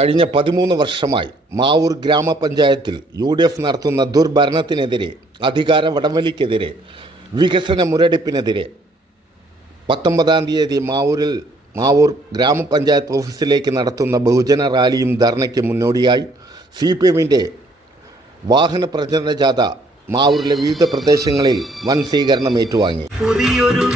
കഴിഞ്ഞ പതിമൂന്ന് വർഷമായി മാവൂർ ഗ്രാമപഞ്ചായത്തിൽ യു ഡി എഫ് നടത്തുന്ന ദുർഭരണത്തിനെതിരെ അധികാര വടംവലിക്കെതിരെ വികസന മുരടിപ്പിനെതിരെ പത്തൊമ്പതാം തീയതി മാവൂരിൽ മാവൂർ ഗ്രാമപഞ്ചായത്ത് ഓഫീസിലേക്ക് നടത്തുന്ന ബഹുജന റാലിയും ധർണയ്ക്ക് മുന്നോടിയായി സി പി എമ്മിന്റെ വാഹന പ്രചരണ ജാഥ മാവൂരിലെ വിവിധ പ്രദേശങ്ങളിൽ വൻ സ്വീകരണം ഏറ്റുവാങ്ങി. പുതിയൊരു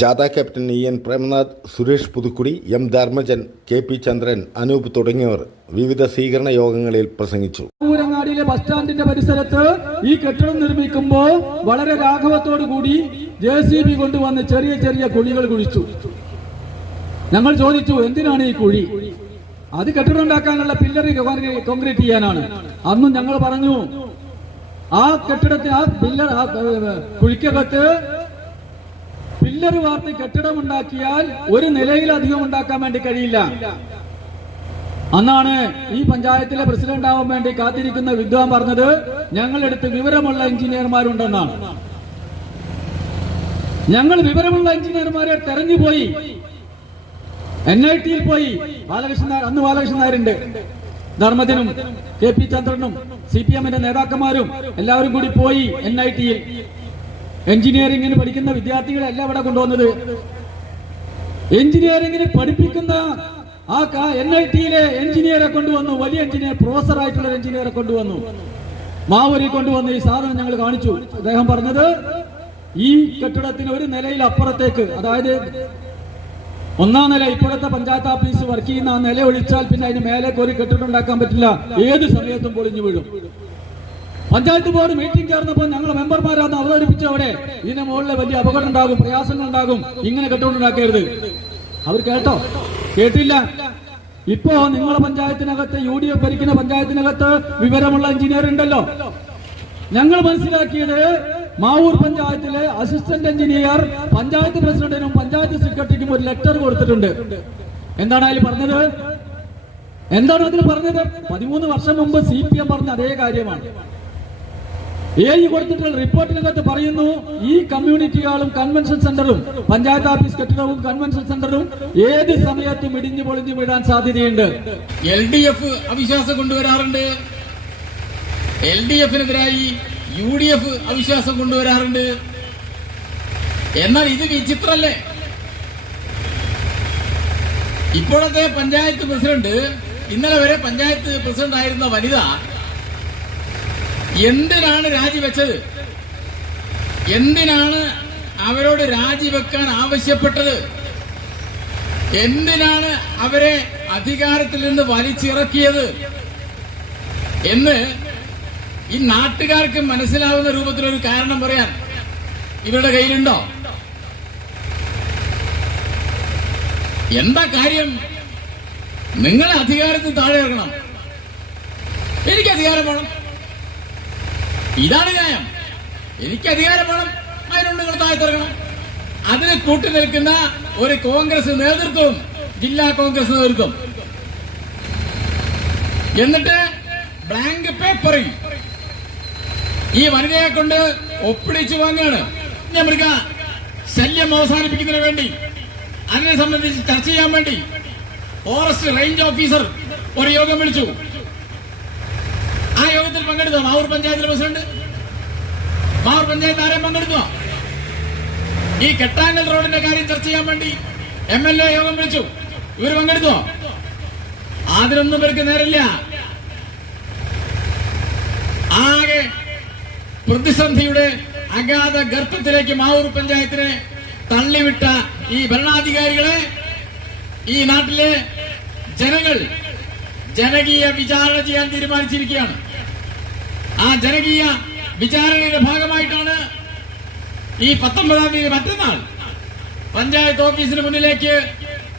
ജാഥ captain E N Premnath Suresh Puthukkudi M Dharmajan K P Chandran Anoop തുടങ്ങിയവർ വിവിധ സ്വീകരണ യോഗങ്ങളിൽ പ്രസംഗിച്ചു. ഊരങ്ങാടിയിലെ ബസ് സ്റ്റാൻഡിന്റെ പരിസരത്ത് ഈ കെട്ടിടം നിർമ്മിക്കുമ്പോൾ വളരെ രാഘവത്തോടു കൂടി ജെ സി ബി കൊണ്ടുവന്ന് ചെറിയ ചെറിയ കുഴികൾ കുഴിച്ചു. ഞങ്ങൾ ചോദിച്ചു എന്തിനാണ് ഈ കുഴി? അത് കെട്ടിടം ഉണ്ടാക്കാനുള്ള പില്ലറി കോൺക്രീറ്റ് ചെയ്യാനാണ്. അന്നും ഞങ്ങൾ പറഞ്ഞു ആ കെട്ടിടത്തിന് ആ പില്ലർ കുഴിക്കകത്ത് പില്ലർ വാർത്ത് കെട്ടിടം ഉണ്ടാക്കിയാൽ ഒരു നിലയിലധികം ഉണ്ടാക്കാൻ വേണ്ടി കഴിയില്ല. അന്നാണ് ഈ പഞ്ചായത്തിലെ പ്രസിഡന്റ് ആവാൻ വേണ്ടി കാത്തിരിക്കുന്ന വിദ്വാൻ പറഞ്ഞത് ഞങ്ങളെടുത്ത് വിവരമുള്ള എഞ്ചിനീയർമാരുണ്ടെന്നാണ്. ഞങ്ങൾ വിവരമുള്ള എഞ്ചിനീയർമാരെ തെരഞ്ഞുപോയി എൻ ഐ ടിയിൽ പോയി. ബാലകൃഷ്ണൻ നായർ അന്ന് ബാലകൃഷ്ണൻ നായരുണ്ട്. ധർമ്മത്തിനും കെ പി ചന്ദ്രനും സി പി എമ്മിന്റെ നേതാക്കന്മാരും എല്ലാവരും കൂടി പോയി എൻ ഐ ടിയിൽ. എഞ്ചിനീയറിംഗിന് പഠിക്കുന്ന വിദ്യാർത്ഥികളെല്ലാം ഇവിടെ കൊണ്ടുവന്നത്. എഞ്ചിനീയറിംഗിന് പഠിപ്പിക്കുന്ന ആ എൻ ഐ ടിയിലെ എഞ്ചിനീയറെ കൊണ്ടുവന്നു. വലിയ എഞ്ചിനീയർ പ്രൊഫസർ ആയിട്ടുള്ള എഞ്ചിനീയറെ കൊണ്ടുവന്നു. മാവൂരി കൊണ്ടുവന്ന് ഈ സാധനം ഞങ്ങൾ കാണിച്ചു. അദ്ദേഹം പറഞ്ഞത് ഈ കെട്ടിടത്തിന് ഒരു നിലയിൽ അപ്പുറത്തേക്ക് അതായത് ഒന്നാം നില ഇപ്പോഴത്തെ പഞ്ചായത്ത് ഓഫീസ് വർക്ക് ചെയ്യുന്ന ആ നില ഒഴിച്ചാൽ പിന്നെ അതിന് മേലേക്ക് ഒരു കെട്ടിടം ഉണ്ടാക്കാൻ പറ്റില്ല. ഏത് സമയത്തും പൊളിഞ്ഞു വീഴും. പഞ്ചായത്ത് ബോർഡ് മീറ്റിംഗ് ചേർന്നപ്പോൾ ഞങ്ങൾ മെമ്പർമാരാന്ന് അവതരിപ്പിച്ച അവിടെ. മുകളിലെ വലിയ അപകടം ഉണ്ടാകും പ്രയാസങ്ങൾ ഉണ്ടാകും. ഇങ്ങനെ കെട്ടുകൊണ്ടുണ്ടാക്കരുത് അവർ കേട്ടോ? കേട്ടില്ല? ഇപ്പോ നിങ്ങളെ പഞ്ചായത്തിനകത്ത് യു ഡി എഫ് ഭരിക്കുന്ന പഞ്ചായത്തിനകത്ത് വിവരമുള്ള എഞ്ചിനീയർ ഉണ്ടല്ലോ. ഞങ്ങൾ മനസ്സിലാക്കിയത് മാവൂർ പഞ്ചായത്തിലെ അസിസ്റ്റന്റ് എഞ്ചിനീയർ പഞ്ചായത്ത് പ്രസിഡന്റിനും പഞ്ചായത്ത് സെക്രട്ടറിക്കും ഒരു ലെറ്റർ കൊടുത്തിട്ടുണ്ട്. എന്താണ് അതിൽ പറഞ്ഞത്? എന്താണ് അതിൽ പറഞ്ഞത്? പതിമൂന്ന് വർഷം മുമ്പ് സി പി എം പറഞ്ഞ അതേ കാര്യമാണ്. എ ഇ കൊടുത്തിട്ടുള്ള റിപ്പോർട്ടിനകത്ത് പറയുന്നു ഈ കമ്മ്യൂണിറ്റി ഹാളും കൺവെൻഷൻ സെന്ററും പഞ്ചായത്ത് ഓഫീസ് കെട്ടിടവും കൺവെൻഷൻ സെന്ററും ഏത് സമയത്തും ഇടിഞ്ഞു പൊളിഞ്ഞു വീഴാൻ സാധ്യതയുണ്ട്. എൽ ഡി എഫ് അവിശ്വാസം കൊണ്ടുവരാറുണ്ട്. എൽ ഡി എഫിനെതിരായി യു ഡി എഫ് അവിശ്വാസം കൊണ്ടുവരാറുണ്ട്. എന്നാൽ ഇത് വിചിത്രല്ലേ ഇപ്പോഴത്തെ പഞ്ചായത്ത് പ്രസിഡന്റ് ഇന്നലെ വരെ പഞ്ചായത്ത് പ്രസിഡന്റ് ആയിരുന്ന വനിത എന്തിനാണ് രാജിവെച്ചത്? എന്തിനാണ് അവരോട് രാജിവെക്കാൻ ആവശ്യപ്പെട്ടത്? എന്തിനാണ് അവരെ അധികാരത്തിൽ നിന്ന് വലിച്ചിറക്കിയത്? എന്ന് ഈ നാട്ടുകാർക്ക് മനസ്സിലാവുന്ന രൂപത്തിലൊരു കാരണം പറയാൻ ഇവരുടെ കയ്യിലുണ്ടോ? എന്താ കാര്യം? നിങ്ങൾ അധികാരത്തിൽ താഴെ ഇറങ്ങണം. എനിക്ക് അധികാരം വേണം. ഇതാണ് ന്യായം. എനിക്ക് അധികാരം വേണം. അതിനുണ്ട് നിങ്ങൾ താഴ്ത്തിറങ്ങണം അതിന് കൂട്ടി നിൽക്കുന്ന ഒരു കോൺഗ്രസ് നേതൃത്വം ജില്ലാ കോൺഗ്രസ് നേതൃത്വം എന്നിട്ട് ബ്ലാങ്ക് പേപ്പറിൽ ഈ വനിതയെ കൊണ്ട് ഒപ്പിടിച്ചു വാങ്ങുകയാണ്. മൃഗ ശല്യം അവസാനിപ്പിക്കുന്നതിന് വേണ്ടി അതിനെ സംബന്ധിച്ച് ചർച്ച ചെയ്യാൻ വേണ്ടി ഫോറസ്റ്റ് റേഞ്ച് ഓഫീസർ ഒരു യോഗം വിളിച്ചു. ആ യോഗത്തിൽ പങ്കെടുത്തോ? മാവൂർ പഞ്ചായത്തിലെ പ്രസിഡന്റ്? മാവൂർ പഞ്ചായത്ത് ആരെയും പങ്കെടുത്തോ? ഈ കെട്ടാങ്കൽ റോഡിന്റെ കാര്യം ചർച്ച ചെയ്യാൻ വേണ്ടി എം എൽ എ യോഗം വിളിച്ചു. ഇവർ പങ്കെടുത്തോ? അതിനൊന്നും ഇവർക്ക് നേരില്ല. ആകെ പ്രതിസന്ധിയുടെ അഗാധ ഗർത്തത്തിലേക്ക് മാവൂർ പഞ്ചായത്തിനെ തള്ളിവിട്ട ഈ ഭരണാധികാരികളെ ഈ നാട്ടിലെ ജനങ്ങൾ ജനകീയ വിചാരണ ചെയ്യാൻ തീരുമാനിച്ചിരിക്കുകയാണ്. ആ ജനകീയ വിചാരണയുടെ ഭാഗമായിട്ടാണ് ഈ പത്തൊമ്പതാം തീയതി മറ്റന്നാൾ പഞ്ചായത്ത് ഓഫീസിന് മുന്നിലേക്ക്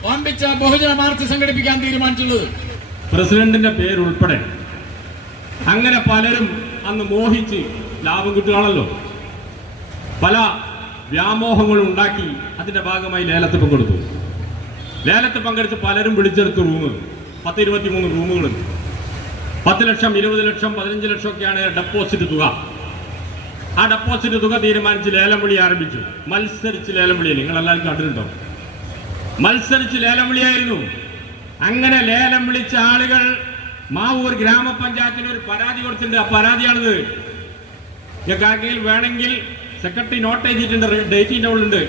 വമ്പിച്ച ബഹുജന മാർച്ച് സംഘടിപ്പിക്കാൻ തീരുമാനിച്ചുള്ളത്. പ്രസിഡന്റിന്റെ പേരുൾപ്പെടെ അങ്ങനെ പലരും അന്ന് മോഹിച്ച് ലാഭം കിട്ടുകയാണല്ലോ. പല വ്യാമോഹങ്ങളും ഉണ്ടാക്കി അതിന്റെ ഭാഗമായി ലേലത്തിൽ പങ്കെടുത്തു. ലേലത്തിൽ പങ്കെടുത്ത് പലരും വിളിച്ചെടുത്ത് റൂമ് പത്ത് മൂന്ന് റൂമുകളുണ്ട് പത്ത് ലക്ഷം ഇരുപത് ലക്ഷം പതിനഞ്ച് ലക്ഷം ഒക്കെയാണ് ഡെപ്പോസിറ്റ് തുക. ആ ഡെപ്പോസിറ്റ് തുക തീരുമാനിച്ച് ലേലം വിളി ആരംഭിച്ചു. മത്സരിച്ച് ലേലം വിളി നിങ്ങൾ എല്ലാവരും കണ്ടിട്ടുണ്ടോ? മത്സരിച്ച് ലേലം വിളിയായിരുന്നു അങ്ങനെ ലേലം വിളിച്ച ആളുകൾ മാവൂർ ഗ്രാമപഞ്ചായത്തിന് ഒരു പരാതി കൊടുത്തിട്ടുണ്ട്. ആ പരാതിയാണിത്. ഞങ്ങൾക്ക് വേണമെങ്കിൽ സെക്രട്ടറി നോട്ട് എഴുതിയിട്ടുണ്ട്. ഡേറ്റിന്റെ ഉള്ളുണ്ട്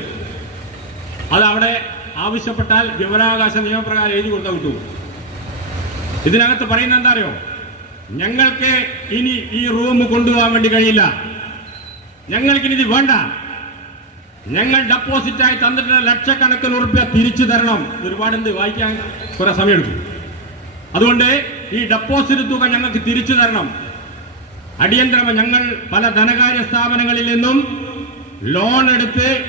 അത് അവിടെ ആവശ്യപ്പെട്ടാൽ വിവരാവകാശ നിയമപ്രകാരം എഴുതി കൊടുത്താൽ ഇതിനകത്ത് പറയുന്നത് എന്താ അറിയോ? ഞങ്ങൾക്ക് ഇനി ഈ റൂം കൊണ്ടുപോകാൻ വേണ്ടി കഴിയില്ല. ഞങ്ങൾക്ക് ഇനി ഇത് വേണ്ട. ഞങ്ങൾ ഡെപ്പോസിറ്റായി തന്നിട്ടുള്ള ലക്ഷക്കണക്കിന് ഉറുപ്പ്യ തിരിച്ചു തരണം. ഒരുപാട് ഒരുപാടുണ്ട് വായിക്കാൻ കുറെ സമയമെടുക്കും. അതുകൊണ്ട് ഈ ഡെപ്പോസിറ്റ് തുക ഞങ്ങൾക്ക് തിരിച്ചു തരണം. അടിയന്തരം ഞങ്ങൾ പല ധനകാര്യ സ്ഥാപനങ്ങളിൽ നിന്നും ലോൺ എടുത്ത്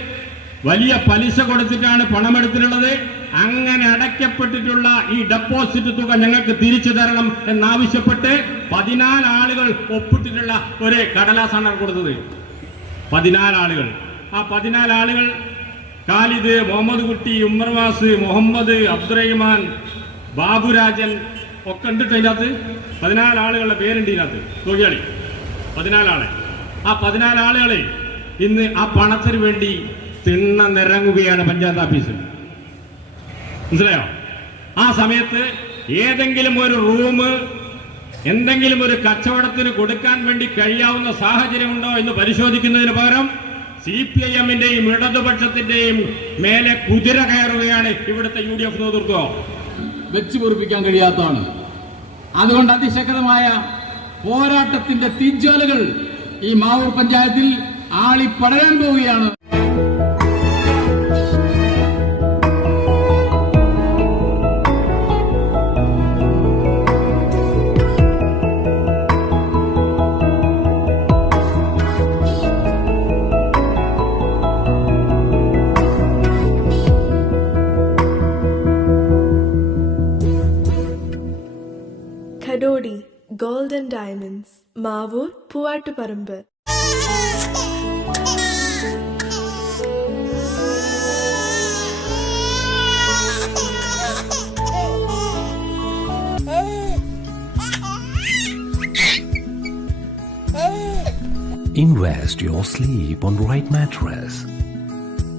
വലിയ പലിശ കൊടുത്തിട്ടാണ് പണമെടുത്തിട്ടുള്ളത്. അങ്ങനെ അടയ്ക്കപ്പെട്ടിട്ടുള്ള ഈ ഡെപ്പോസിറ്റ് തുക ഞങ്ങൾക്ക് തിരിച്ചു തരണം എന്നാവശ്യപ്പെട്ട് പതിനാല് ആളുകൾ ഒപ്പിട്ടിട്ടുള്ള ഒരു കടലാസാണ് കൊടുത്തത്. പതിനാല് ആളുകൾ. ആ പതിനാല് ആളുകൾ ഖാലിദ് മുഹമ്മദ് കുട്ടി ഉമ്മർവാസ് മുഹമ്മദ് അബ്ദുറഹിമാൻ ബാബുരാജൻ ഒക്കെ ഉണ്ടിട്ട് ഇതിനകത്ത് പതിനാല് ആളുകളുടെ പേരുണ്ട് ഇതിനകത്ത്. തൊഴിലാളി പതിനാലാളെ ആ പതിനാല് ആളുകളെ ഇന്ന് ആ പണത്തിന് വേണ്ടി തിണ്ണ നിറങ്ങുകയാണ് പഞ്ചായത്ത് ഓഫീസിൽ. മനസ്സിലായോ? ആ സമയത്ത് ഏതെങ്കിലും ഒരു റൂം എന്തെങ്കിലും ഒരു കച്ചവടത്തിന് കൊടുക്കാൻ വേണ്ടി കഴിയാവുന്ന സാഹചര്യമുണ്ടോ എന്ന് പരിശോധിക്കുന്നതിന് പകരം സി പി ഐ എമ്മിന്റെയും ഇടതുപക്ഷത്തിന്റെയും മേലെ കുതിര കയറുകയാണ് ഇവിടുത്തെ യു ഡി എഫ് നേതൃത്വം. വെച്ച് പൊറിപ്പിക്കാൻ കഴിയാത്തതാണ്. അതുകൊണ്ട് അതിശക്തമായ പോരാട്ടത്തിന്റെ തീജ്വാലകൾ ഈ മാവൂർ പഞ്ചായത്തിൽ ആളിപ്പടരാൻ പോവുകയാണ്. Gold and Diamonds, Mavur, Puvattuparambur. Invest your sleep on right mattress.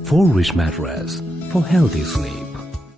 For rich mattress for healthy sleep.